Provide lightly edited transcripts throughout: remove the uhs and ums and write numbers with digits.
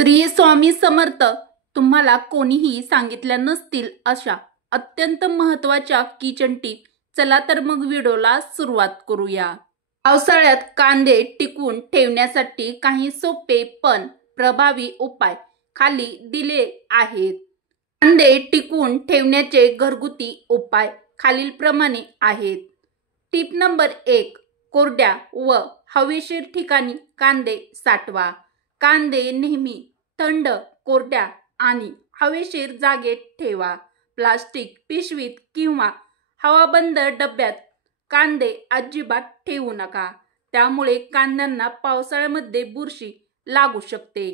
श्री स्वामी समर्थ. तुम्हाला कोणीही सांगितल्या नसतील अशा अत्यंत महत्त्वाच्या किचन टिप. चला तर मग व्हिडिओला सुरुवात करूया. पावसाळ्यात कांदे टिकवून ठेवण्यासाठी काही सोपे पण प्रभावी उपाय खाली दिले आहेत. कांदे टिकवून ठेवण्याचे घरगुती उपाय खालीलप्रमाणे आहेत. Tip number 1. कोरड्या व हवेशीर ठिकाणी कांदे साठवा. कांदे नेहमी थंड, कोरड्या आणि हवेशीर जागेत ठेवा. प्लास्टिक पिशवीत किंवा हवाबंद डब्यात कांदे अजिबात ठेवू नका. त्यामुळे कांद्यांना पावसाळ्यामध्ये बुरशी लागू शकते.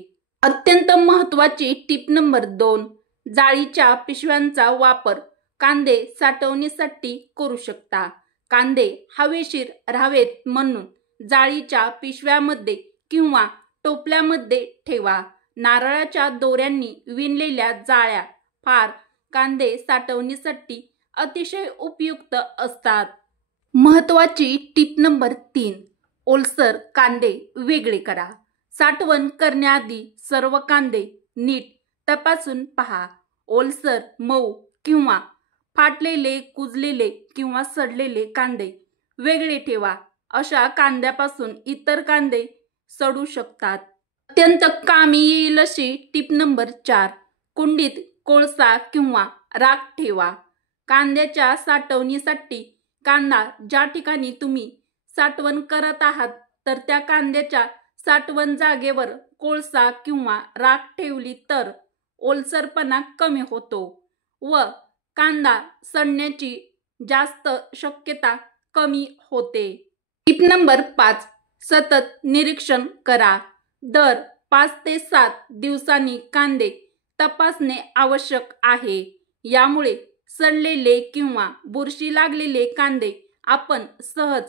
अत्यंत महत्त्वाची टिप नंबर 2. जाळीच्या पिशव्यांचा वापर कांदे साठवणीसाठी करू शकता. कांदे हवेशीर राहावेत म्हणून जाळीच्या पिशव्यामध्ये किंवा टोपल्यामध्ये ठेवा. नारळाच्या दोऱ्यांनी विणलेल्या जाळ्या फार कांदे साठवणीसाठी अतिशय उपयुक्त असतात. महत्त्वाची टिप नंबर 3. ओलसर कांदे वेगळे करा. साठवण करण्याआधी सर्व कांदे नीट तपासून पहा. ओलसर, मऊ किंवा फाटलेले, कुजलेले किंवा सडलेले कांदे वेगळे ठेवा. अशा कांद्यापासून इतर कांदे सडू शकतात. अत्यंत कामी येईल अशी टिप नंबर 4. कुंडीत कोळसा किंवा राख ठेवा. कांद्याच्या साठवणीसाठी कांदा ज्या ठिकाणी तुम्ही साठवण करत आहात तर त्या कांद्याच्या साठवण जागेवर कोळसा किंवा राख ठेवली तर ओलसरपणा कमी होतो व कांदा सडण्याची जास्त शक्यता कमी होते. Tip number 5. सतत निरीक्षण करा. दर 5 ते 7 दिवसांनी कांदे तपासणे आवश्यक आहे. यामुळे सडलेले किंवा बुरशी लागलेले कांदे आपण सहज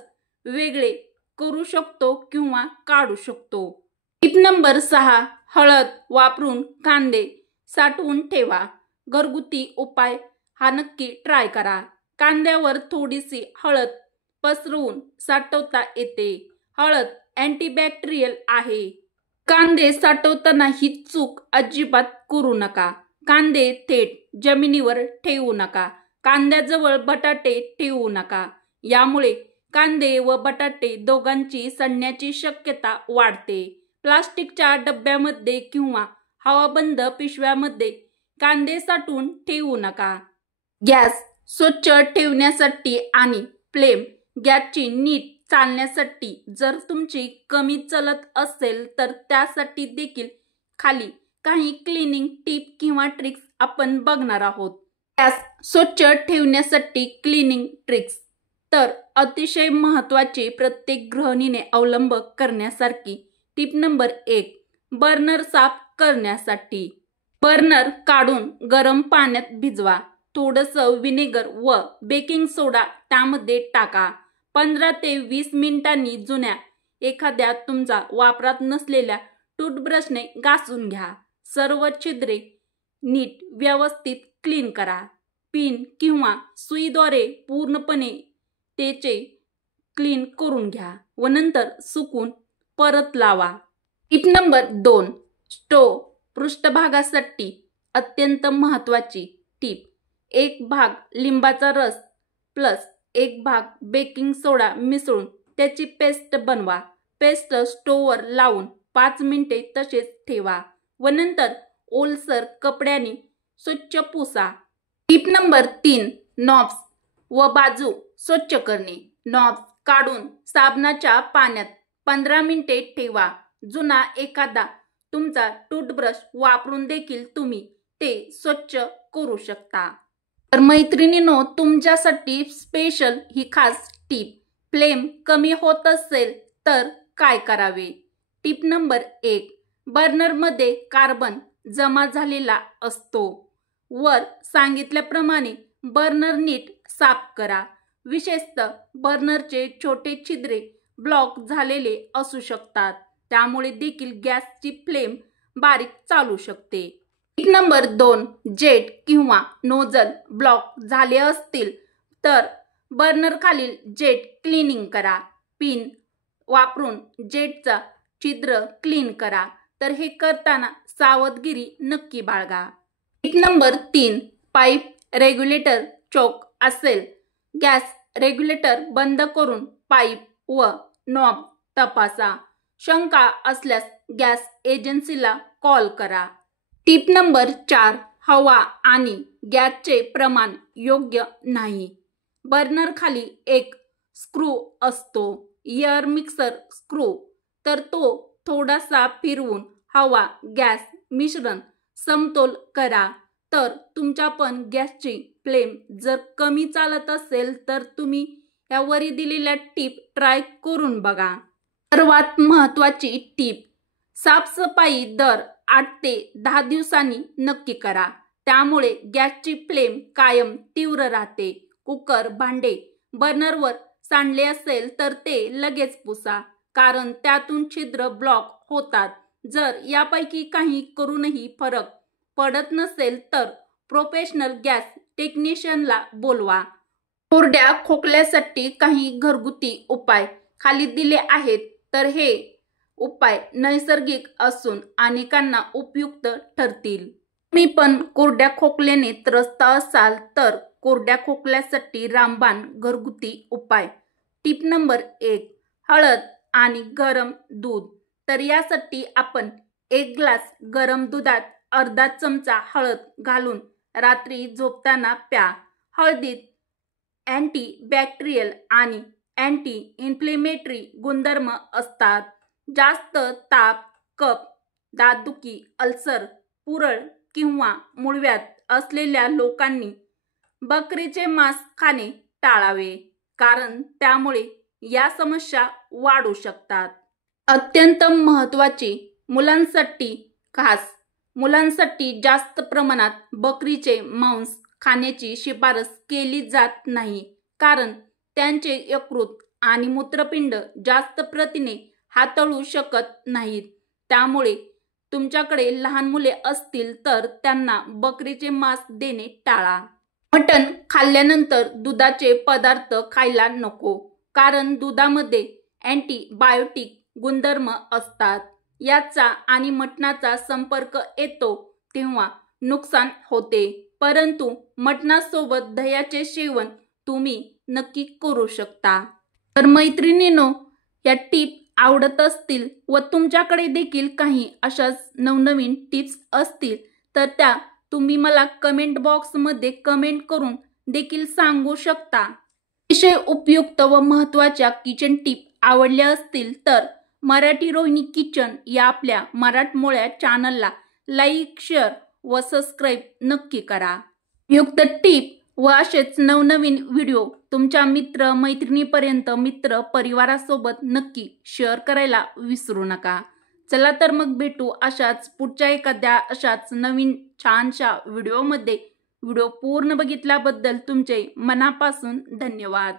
वेगळे करू शकतो किंवा काढू शकतो. Tip number 6. हळद वापरून कांदे साठवून ठेवा. घरगुती उपाय हा नक्की ट्राय करा. कांद्यावर थोडीशी हळद पसरवून साठवता येते. हळद अँटीबॅक्टेरियल आहे. कांदे साठवताना ही चूक अजिबात करू नका. कांदे थेट जमिनीवर ठेवू नका. कांद्याजवळ बटाटे ठेवू नका. यामुळे कांदे व बटाटे दोघांची सडण्याची शक्यता वाढते. प्लास्टिकच्या डब्यामध्ये किंवा हवाबंद पिशव्यामध्ये कांदे साठवून ठेवू नका. गॅस स्वच्छ ठेवण्यासाठी आणि फ्लेम गॅसची नीट चालण्यासाठी जर तुमची कमी चलत असेल तर त्यासाठी देखील खाली काही क्लिनिंग टिप किंवा ट्रिक्स आपण बघणार आहोत. गॅस स्वच्छ ठेवण्यासाठी क्लिनिंग ट्रिक्स तर अतिशय महत्त्वाची प्रत्येक गृहिणीने अवलंब करण्यासारखी टिप नंबर 1. बर्नर साफ करण्यासाठी बर्नर काढून गरम पाण्यात भिजवा. थोडंसं व्हिनेगर व बेकिंग सोडा त्यामध्ये टाका. 15 ते 20 मिनिटांनी जुन्या एखाद्या तुमचा वापरात नसलेल्या टूथब्रशने घासून घ्या. सर्व छिद्रे नीट व्यवस्थित क्लीन करा. पिन किंवा सुईद्वारे पूर्णपणे त्याचे क्लीन करून घ्या व नंतर सुकून परत लावा. Tip number 2. स्टोव्ह पृष्ठभागासाठी अत्यंत महत्त्वाची टिप. 1 भाग लिंबाचा रस प्लस 1 भाग बेकिंग सोडा मिसळून त्याची पेस्ट बनवा. पेस्ट स्टोव्हवर लावून 5 मिनिटे तसेच ठेवा व नंतर ओलसर कपड्याने स्वच्छ पुसा. Tip number 3. नॉब्स व बाजू स्वच्छ करणे. नॉब्स काढून साबणाच्या पाण्यात 15 मिनिटे ठेवा. जुना एखादा तुमचा टूथब्रश वापरून देखील तुम्ही ते स्वच्छ करू शकता. तर मैत्रिणींनो, तुमच्यासाठी स्पेशल ही खास टिप. फ्लेम कमी होत असेल तर काय करावे? Tip number 1. बर्नरमध्ये कार्बन जमा झालेला असतो. वर सांगितल्याप्रमाणे बर्नर नीट साफ करा. विशेषतः बर्नरचे छोटे छिद्रे ब्लॉक झालेले असू शकतात. त्यामुळे देखील गॅसची फ्लेम बारीक चालू शकते. Tip number 2. जेट किंवा नोझल ब्लॉक झाले असतील तर बर्नर खालील जेट क्लिनिंग करा. पिन वापरून जेटचा छिद्र क्लीन करा. तर हे करताना सावधगिरी नक्की बाळगा. टिप नंबर 3, पाईप रेग्युलेटर चोक असेल. गॅस रेग्युलेटर बंद करून पाईप व नॉब तपासा. शंका असल्यास गॅस एजन्सीला कॉल करा. टिप नंबर 4, हवा आणि गॅसचे प्रमाण योग्य नाही. बर्नर खाली एक स्क्रू असतो, एअर मिक्सर स्क्रू, तर तो थोडासा फिरवून हवा गॅस मिश्रण समतोल करा. तर तुमच्या पण गॅसची फ्लेम जर कमी चालत असेल तर तुम्ही यावरी दिलेल्या टिप ट्राय करून बघा. सर्वात महत्त्वाची टिप, साफसफाई दर 8 ते 10 दिवसांनी नक्की करा. त्यामुळे गॅसची फ्लेम कायम तीव्र राहते. कुकर, भांडे बर्नरवर सांडले असेल तर ते लगेच पुसा, कारण त्यातून छिद्र ब्लॉक होतात. जर यापैकी काही करूनही फरक पडत नसेल तर प्रोफेशनल गॅस टेक्निशियनला बोलवा. कोरड्या खोकल्यासाठी काही घरगुती उपाय खाली दिले आहेत. तर हे उपाय नैसर्गिक असून अनेकांना उपयुक्त ठरतील. तुम्ही पण कोरड्या खोकल्याने त्रस्त असाल तर कोरड्या खोकल्यासाठी रामबाण घरगुती उपाय. टिप नंबर 1, हळद आणि गरम दूध. तर यासाठी आपण 1 ग्लास गरम दुधात अर्धा चमचा हळद घालून रात्री झोपताना प्या. हळदीत अँटीबॅक्टेरियल आणि अँटी इन्फ्लेमेटरी गुणधर्म असतात. जास्त ताप, कफ, दातदुखी, अल्सर, पुरळ किंवा मूळव्याध असलेल्या लोकांनी बकरीचे मांस खाणे टाळावे, कारण त्यामुळे या समस्या वाढू शकतात. अत्यंत महत्त्वाचे, मुलांसाठी खास. मुलांसाठी जास्त प्रमाणात बकरीचे मांस खाण्याची शिफारस केली जात नाही, कारण त्यांचे यकृत आणि मूत्रपिंड जास्त प्रथिने हाताळू शकत नाहीत. त्यामुळे तुमच्याकडे लहान मुले असतील तर त्यांना बकरीचे मांस देणे टाळा. मटण खाल्ल्यानंतर दुधाचे पदार्थ खायला नको, कारण दुधामध्ये अँटीबायोटिक गुणधर्म असतात. याचा आणि मटणाचा संपर्क येतो तेव्हा नुकसान होते. परंतु मटणासोबत दह्याचे सेवन तुम्ही नक्की करू शकता. तर मैत्रिणींनो, या टिप आवडत असतील व तुमच्याकडे देखील काही अशाच नवनवीन टिप्स असतील तर त्या तुम्ही मला कमेंट बॉक्समध्ये कमेंट करून देखील सांगू शकता. अतिशय उपयुक्त व महत्त्वाच्या किचन टिप आवडल्या असतील तर मराठी रोहिणी किचन या आपल्या मराठमोळ्या चॅनलला लाईक, शेअर व सबस्क्राईब नक्की करा. युक्त टिप व असेच नवनवीन व्हिडिओ तुमच्या मित्र मैत्रिणीपर्यंत, मित्र परिवारासोबत नक्की शेअर करायला विसरू नका. चला तर मग भेटू अशाच पुढच्या एखाद्या अशाच नवीन छानशा व्हिडिओमध्ये. व्हिडिओ पूर्ण बघितल्याबद्दल तुमचे मनापासून धन्यवाद.